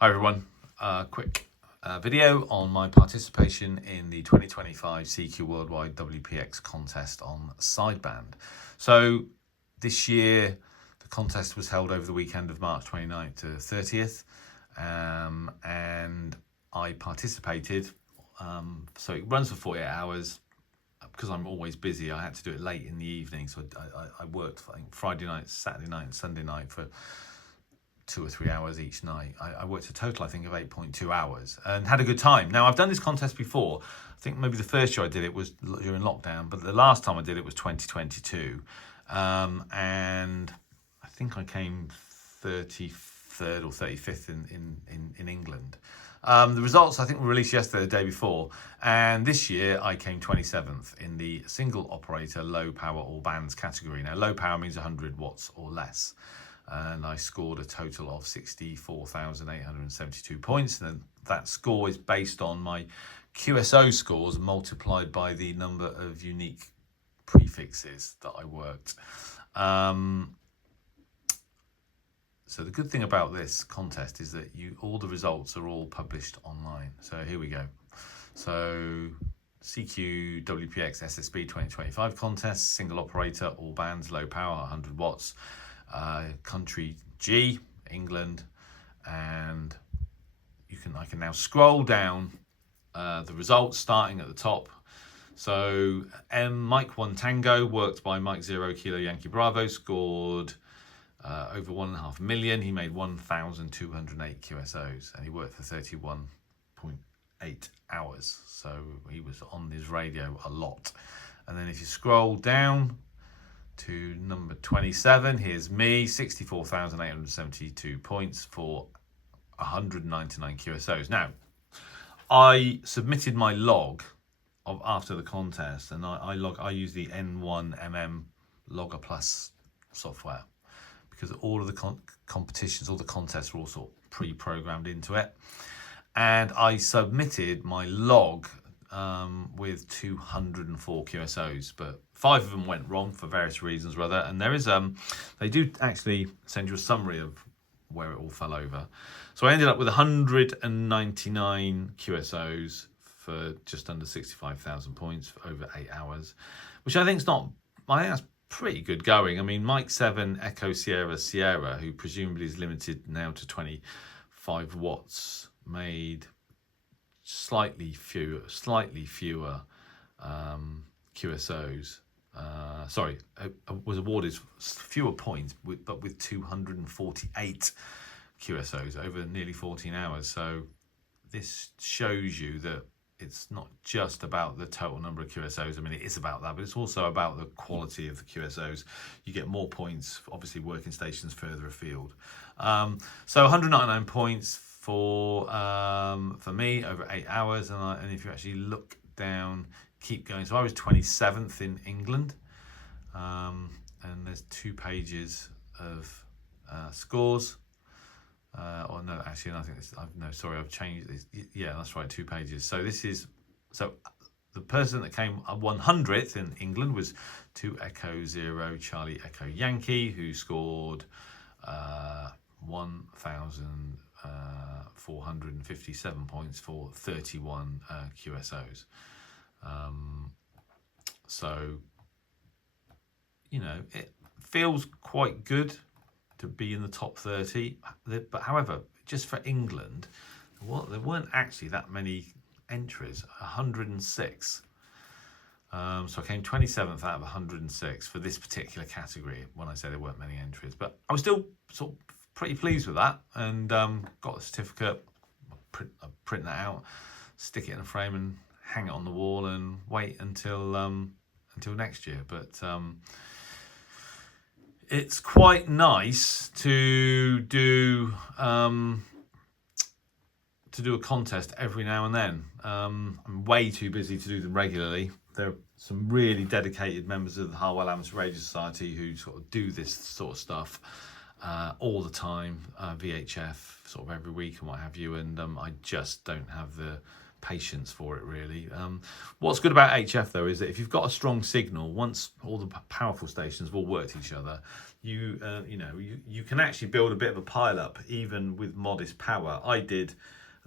Hi everyone, quick video on my participation in the 2025 CQ Worldwide WPX contest on sideband. So this year the contest was held over the weekend of March 29th to 30th and I participated. So it runs for 48 hours. Because I'm always busy, I had to do it late in the evening, so I worked I think Friday night, Saturday night and Sunday night for 2 or 3 hours each night. I worked a total, I think, of 8.2 hours and had a good time. Now, I've done this contest before. I think maybe the first year I did it was during lockdown, but the last time I did it was 2022. And I think I came 33rd or 35th in England. The results, I think, were released yesterday, the day before. And this year, I came 27th in the single operator low power all bands category. Now, low power means 100 watts or less. And I scored a total of 64,872 points. And that score is based on my QSO scores multiplied by the number of unique prefixes that I worked. So the good thing about this contest is that all the results are all published online. So here we go. So CQ WPX SSB 2025 contest, single operator, all bands, low power, 100 watts. Country G, England, and I can now scroll down the results starting at the top. So Mike 1 Tango, worked by Mike 0 Kilo Yankee Bravo, scored over 1.5 million. He made 1,208 QSOs and he worked for 31.8 hours. So he was on his radio a lot. And then if you scroll down to number 27, here's me, 64,872 points for 199 QSOs. Now, I submitted my log after the contest, and I use the N1MM Logger Plus software because all of the competitions, all the contests were all sort of pre-programmed into it. And I submitted my log with 204 QSOs, but 5 of them went wrong for various reasons or other. And there is they do actually send you a summary of where it all fell over. So I ended up with 199 QSOs for just under 65,000 points for over 8 hours, which I think that's pretty good going. I mean, Mike 7 Echo Sierra Sierra, who presumably is limited now to 25 watts, made slightly fewer QSOs. Was awarded fewer points, but with 248 QSOs over nearly 14 hours. So this shows you that it's not just about the total number of QSOs. I mean, it is about that, but it's also about the quality of the QSOs. You get more points, obviously, working stations further afield. So 199 points for me over 8 hours, and if you actually look down, keep going. So I was 27th in England, and there's 2 pages of scores. Or no, actually, I think I've changed this. Yeah, that's right, 2 pages. So the person that came 100th in England was 2 Echo 0 Charlie Echo Yankee, who scored 1,457 points for 31 QSOs. So, it feels quite good to be in the top 30. But however, just for England, there weren't actually that many entries, 106. So I came 27th out of 106 for this particular category when I say there weren't many entries. But I was still sort of pretty pleased with that, and got the certificate. I print that out, stick it in a frame and hang it on the wall and wait until next year. But it's quite nice to do a contest every now and then. I'm way too busy to do them regularly. There are some really dedicated members of the Harwell Amateur Radio Society who sort of do this sort of stuff all the time, VHF sort of every week and what have you, and I just don't have the patience for it really. What's good about HF though is that if you've got a strong signal, once all the powerful stations have all worked each other, you can actually build a bit of a pile up even with modest power. I did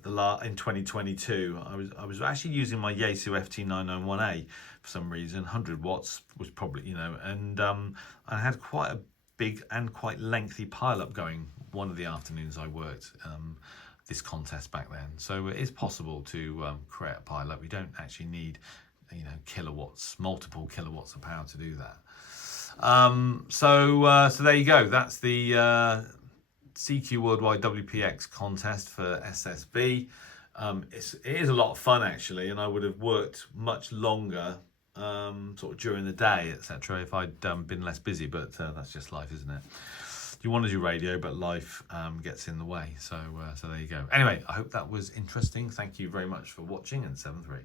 in 2022. I was actually using my Yaesu FT991A for some reason. 100 watts was probably, and I had quite a big and quite lengthy pile up going one of the afternoons I worked this contest back then. So it is possible to create a pile up. You don't actually need kilowatts, multiple kilowatts of power to do that. So there you go. That's the CQ Worldwide WPX contest for SSB. It is a lot of fun actually, and I would have worked much longer sort of during the day, etc., if I'd been less busy, but that's just life, isn't it? You want to do radio, but life gets in the way. So there you go. Anyway, I hope that was interesting. Thank you very much for watching, and 7-3.